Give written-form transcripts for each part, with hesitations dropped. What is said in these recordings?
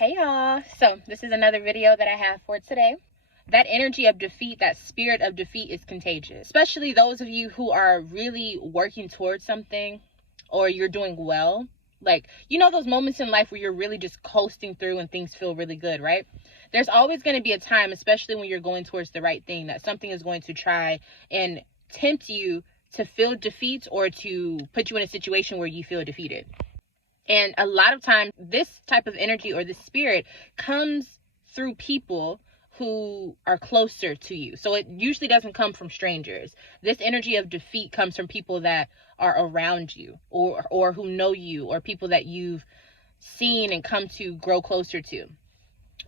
Hey y'all, so this is another video that I have for today. That energy of defeat, that spirit of defeat is contagious, especially those of you who are really working towards something or you're doing well. Like, you know, those moments in life where you're really just coasting through and things feel really good, right? There's always going to be a time, especially when you're going towards the right thing, that something is going to try and tempt you to feel defeat or to put you in a situation where you feel defeated. And a lot of times this type of energy or this spirit comes through people who are closer to you. So it usually doesn't come from strangers. This energy of defeat comes from people that are around you or who know you, or people that you've seen and come to grow closer to.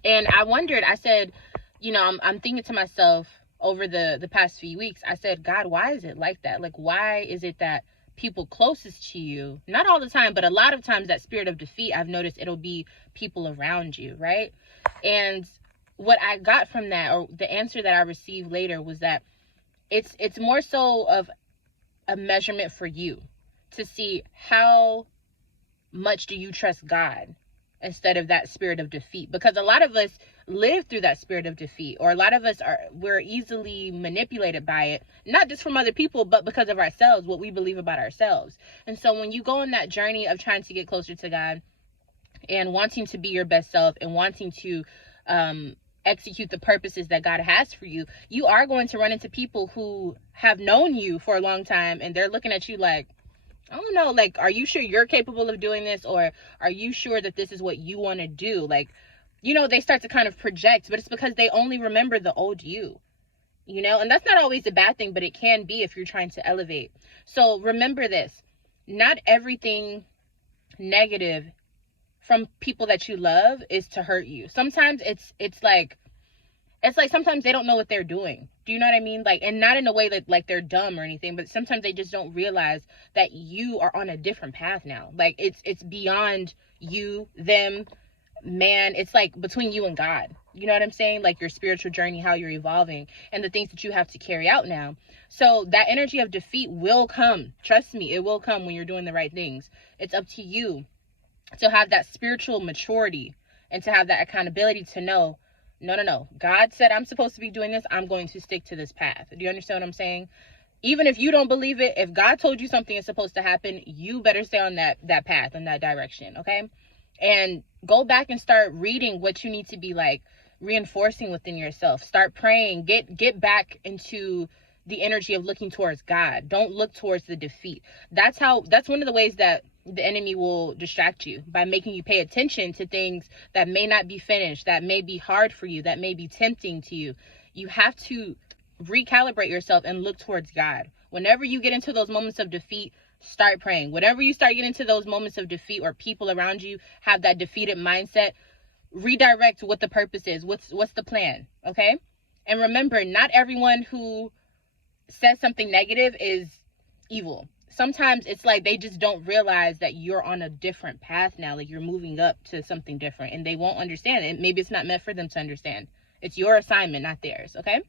And I wondered, I said, you know, I'm thinking to myself over the past few weeks, I said, God, why is it like that? Like, why is it that people closest to you, not all the time, but a lot of times, that spirit of defeat, I've noticed it'll be people around you, right? And what I got from that, or the answer that I received later, was that it's more so of a measurement for you to see how much do you trust God instead of that spirit of defeat. Because a lot of us live through that spirit of defeat, or a lot of us we're easily manipulated by it, not just from other people, but because of ourselves, what we believe about ourselves. And so when you go on that journey of trying to get closer to God and wanting to be your best self and wanting to execute the purposes that God has for you, you are going to run into people who have known you for a long time, and they're looking at you like, I don't know, like, are you sure you're capable of doing this? Or are you sure that this is what you want to do? Like, you know, they start to kind of project, but it's because they only remember the old you, you know, and that's not always a bad thing, but it can be if you're trying to elevate. So remember this, not everything negative from people that you love is to hurt you. Sometimes it's like sometimes they don't know what they're doing. Do you know what I mean? Like, and not in a way that like they're dumb or anything, but sometimes they just don't realize that you are on a different path now. Like, it's beyond you, them, man. It's like between you and God. You know what I'm saying? Like your spiritual journey, how you're evolving, and the things that you have to carry out now. So that energy of defeat will come. Trust me, it will come when you're doing the right things. It's up to you to have that spiritual maturity and to have that accountability to know, no. God said I'm supposed to be doing this. I'm going to stick to this path. Do you understand what I'm saying? Even if you don't believe it, if God told you something is supposed to happen, you better stay on that path, in that direction, okay? And go back and start reading what you need to be like reinforcing within yourself. Start praying. Get back into the energy of looking towards God. Don't look towards the defeat. That's one of the ways that the enemy will distract you, by making you pay attention to things that may not be finished, that may be hard for you, that may be tempting to you. You have to recalibrate yourself and look towards God. Whenever you get into those moments of defeat, start praying. Whenever you start getting into those moments of defeat, or people around you have that defeated mindset, redirect what the purpose is. What's the plan? Okay? And remember, not everyone who says something negative is evil. Sometimes it's like they just don't realize that you're on a different path now, like you're moving up to something different, and they won't understand it. Maybe it's not meant for them to understand. It's your assignment, not theirs, okay?